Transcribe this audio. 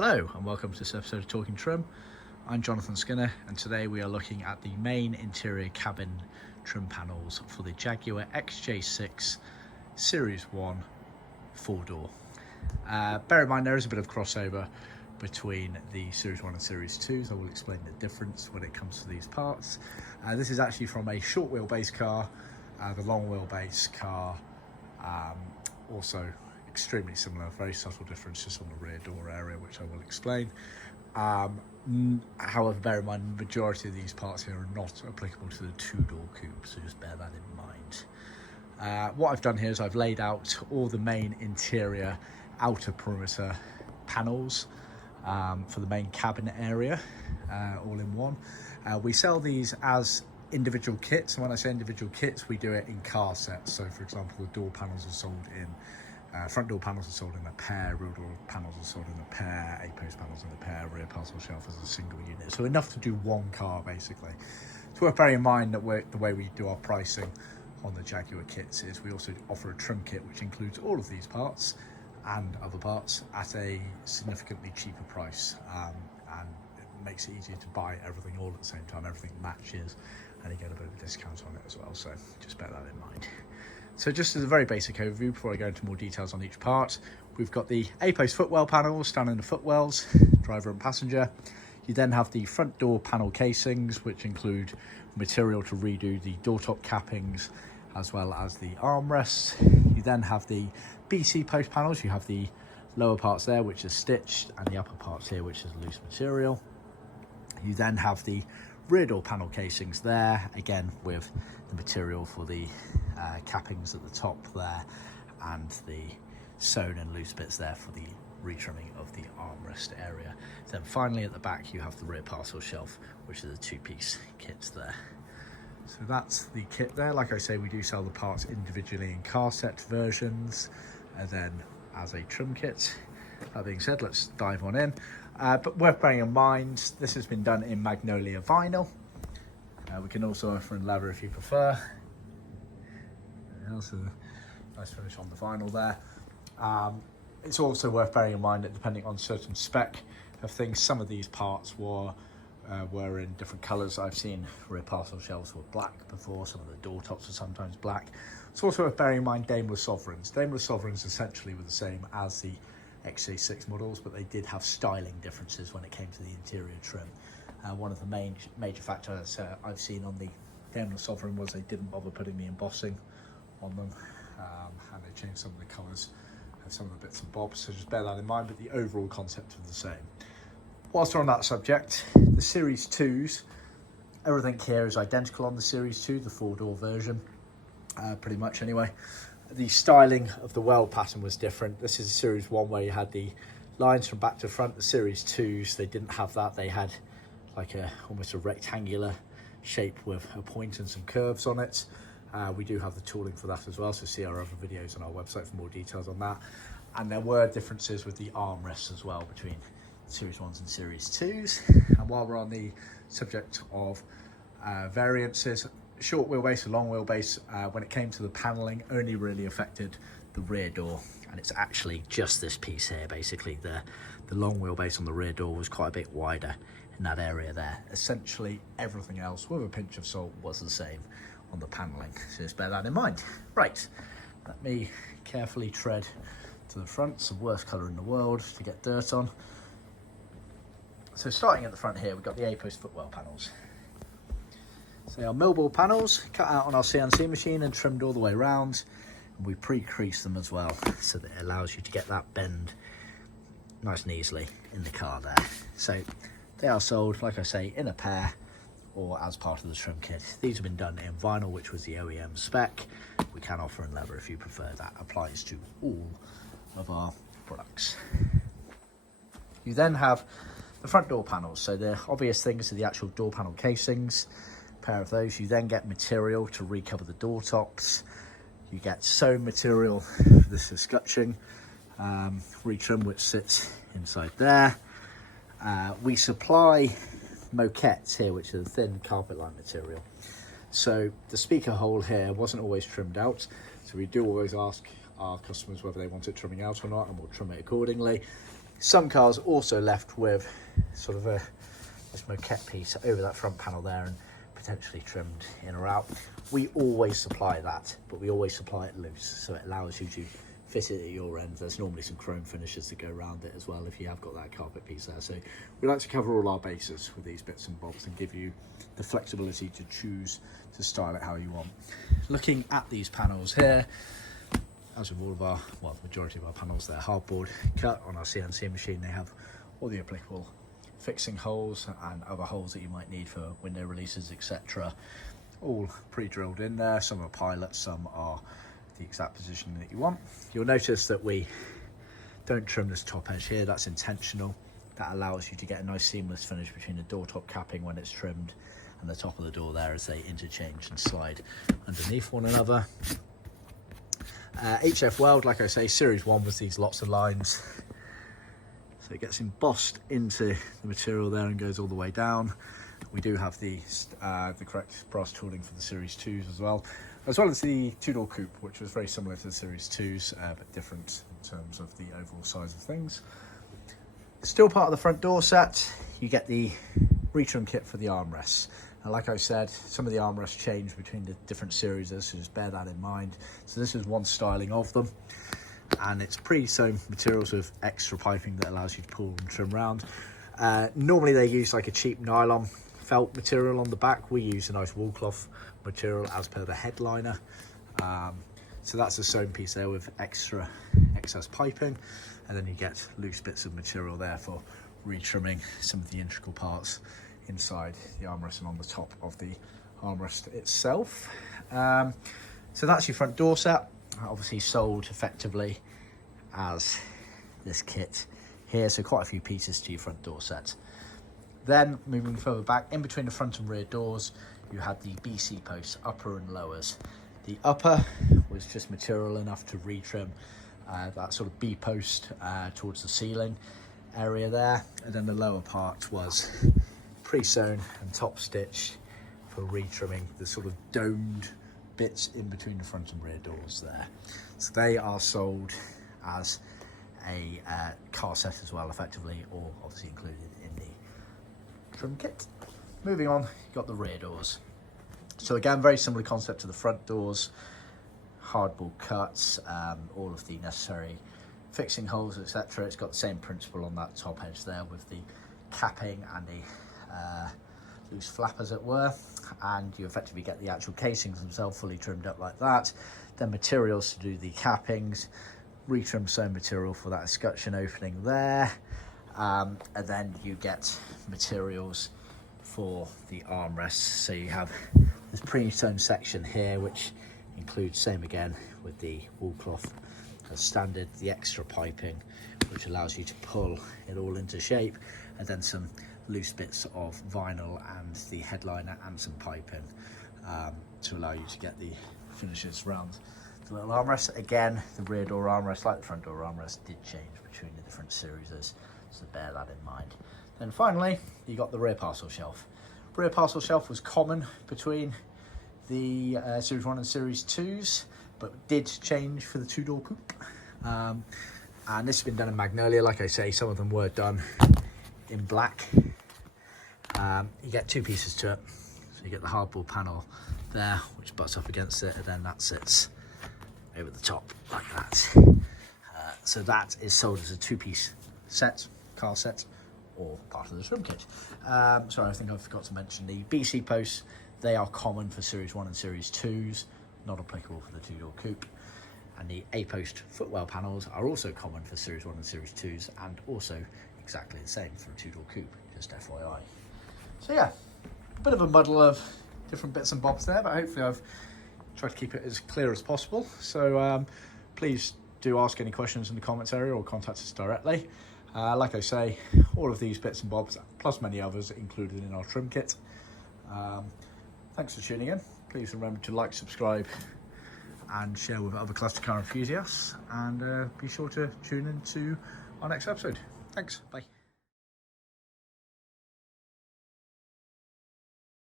Hello and welcome to this episode of Talking Trim. I'm Jonathon Skinner and today we are looking at the main interior cabin trim panels for the Jaguar XJ6 Series 1 4-door. Bear in mind there is a bit of crossover between the Series 1 and Series 2, so I will explain the difference when it comes to these parts. This is actually from a short wheelbase car. The long wheelbase car also extremely similar, very subtle differences on the rear door area, which I will explain. However, bear in mind, the majority of these parts here are not applicable to the two-door coupe, so just bear that in mind. What I've done here is I've laid out all the main interior outer perimeter panels for the main cabin area, all in one. We sell these as individual kits, and when I say individual kits, we do it in car sets. So for example, the door panels are sold in front door panels are sold in a pair, rear door panels are sold in a pair, A-Post panels in a pair, rear parcel shelf as a single unit. So enough to do one car basically. It's worth bearing in mind that the way we do our pricing on the Jaguar kits is we also offer a trim kit which includes all of these parts and other parts at a significantly cheaper price, and it makes it easier to buy everything all at the same time. Everything matches and you get a bit of a discount on it as well, so just bear that in mind. So just as a very basic overview before I go into more details on each part, we've got the A-Post Footwell panels down in the footwells, driver and passenger. You then have the front door panel casings, which include material to redo the door top cappings as well as the armrests. You then have the BC post panels. You have the lower parts there which is stitched and the upper parts here which is loose material. You then have the rear door panel casings there, again with the material for the cappings at the top there and the sewn and loose bits there for the retrimming of the armrest area. Then finally at the back you have the rear parcel shelf, which is a two-piece kit there. So that's the kit there. Like I say, we do sell the parts individually in car set versions and then as a trim kit. That being said, let's dive on in. But worth bearing in mind, this has been done in magnolia vinyl. We can also offer in leather if you prefer. Also, nice finish on the vinyl there. It's also worth bearing in mind that depending on certain spec of things, some of these parts were in different colours. I've seen rear parcel shelves were black before, some of the door tops are sometimes black. It's also worth bearing in mind Daimler Sovereigns. Daimler Sovereigns essentially were the same as the XJ6 models, but they did have styling differences when it came to the interior trim. One of the major factors I've seen on the Daimler Sovereign was they didn't bother putting the embossing on them, and they changed some of the colours and some of the bits and bobs, so just bear that in mind, but the overall concept is the same. Whilst we're on that subject, the Series 2s, everything here is identical on the Series 2, the 4-door version, pretty much anyway. The styling of the weld pattern was different. This is a Series 1 where you had the lines from back to front. The Series 2s, they didn't have that. They had like almost a rectangular shape with a point and some curves on it. We do have the tooling for that as well, so see our other videos on our website for more details on that. And there were differences with the armrests as well between Series 1s and Series 2s. And while we're on the subject of variances, short wheelbase and long wheelbase, when it came to the panelling, only really affected the rear door, and it's actually just this piece here. Basically the long wheelbase on the rear door was quite a bit wider in that area there. Essentially everything else with a pinch of salt was the same on the panelling, so just bear that in mind. Right, let me carefully tread to the front. It's the worst colour in the world to get dirt on. So starting at the front here, we've got the A-Post Footwell panels. So they are millball panels cut out on our CNC machine and trimmed all the way around, and we pre-crease them as well, so that it allows you to get that bend nice and easily in the car there. So they are sold, like I say, in a pair or as part of the trim kit. These have been done in vinyl, which was the OEM spec. We can offer in leather if you prefer. That applies to all of our products. You then have the front door panels. So the obvious things are the actual door panel casings, a pair of those. You then get material to recover the door tops. You get sewn material for this escutcheon, retrim, which sits inside there. We supply moquettes here, which is a thin carpet line material. So the speaker hole here wasn't always trimmed out, so we do always ask our customers whether they want it trimming out or not, and we'll trim it accordingly. Some cars also left with sort of this moquette piece over that front panel there and potentially trimmed in or out. We always supply that, but we always supply it loose, so it allows you to fit it at your end. There's normally some chrome finishes that go around it as well if you have got that carpet piece there. So we like to cover all our bases with these bits and bobs and give you the flexibility to choose to style it how you want. Looking at these panels here, as with all of our, well, the majority of our panels, they're hardboard cut on our CNC machine. They have all the applicable fixing holes and other holes that you might need for window releases, etc. All pre-drilled in there. Some are pilots, some are the exact position that you want. You'll notice that we don't trim this top edge here. That's intentional. That allows you to get a nice seamless finish between the door top capping when it's trimmed and the top of the door there as they interchange and slide underneath one another. HF Weld, like I say, Series 1 was these lots of lines. So it gets embossed into the material there and goes all the way down. We do have the correct brass tooling for the Series 2s as well as the two-door coupe, which was very similar to the Series 2s, but different in terms of the overall size of things. Still part of the front door set, you get the retrim kit for the armrests. And like I said, some of the armrests change between the different series, so just bear that in mind. So this is one styling of them, and it's pre-sewn materials with extra piping that allows you to pull and trim around. Normally they use like a cheap nylon felt material on the back. We use a nice wool cloth material as per the headliner. So that's a sewn piece there with excess piping, and then you get loose bits of material there for retrimming some of the integral parts inside the armrest and on the top of the armrest itself. So that's your front door set, obviously sold effectively as this kit here, so quite a few pieces to your front door set. Then moving further back, in between the front and rear doors, you had the BC posts, upper and lowers. The upper was just material enough to retrim that sort of B post towards the ceiling area there, and then the lower part was pre-sewn and top stitched for retrimming the sort of domed bits in between the front and rear doors there. So they are sold as a car set as well, effectively, or obviously included in the trim kit. Moving on, you've got the rear doors. So again, very similar concept to the front doors, hardboard cuts, all of the necessary fixing holes, etc. It's got the same principle on that top edge there with the capping and the loose flap, as it were, and you effectively get the actual casings themselves fully trimmed up like that. Then materials to do the cappings, retrim sewn material for that escutcheon opening there, and then you get materials for the armrests. So you have this pre-sewn section here, which includes, same again with the wool cloth as standard, the extra piping which allows you to pull it all into shape, and then some loose bits of vinyl and the headliner and some piping to allow you to get the finishes around the little armrest. Again, the rear door armrest, like the front door armrest, did change between the different series, so bear that in mind. Then finally, you got the rear parcel shelf. Rear parcel shelf was common between the Series 1 and Series 2s, but did change for the two-door coupe. And this has been done in magnolia. Like I say, some of them were done in black. You get two pieces to it. So you get the hardboard panel there, which butts up against it, and then that sits over the top like that. So that is sold as a two-piece set, car set, or part of the trim kit. Sorry, I think I forgot to mention the BC posts. They are common for Series 1 and Series 2s, not applicable for the two-door coupe. And the A-Post Footwell panels are also common for Series 1 and Series 2s, and also exactly the same for a two-door coupe, just FYI. So yeah, a bit of a muddle of different bits and bobs there, but hopefully I've tried to keep it as clear as possible. So please do ask any questions in the comments area or contact us directly. Like I say, all of these bits and bobs, plus many others, are included in our trim kit. Thanks for tuning in. Please remember to like, subscribe, and share with other cluster car enthusiasts. And be sure to tune in to our next episode. Thanks. Bye.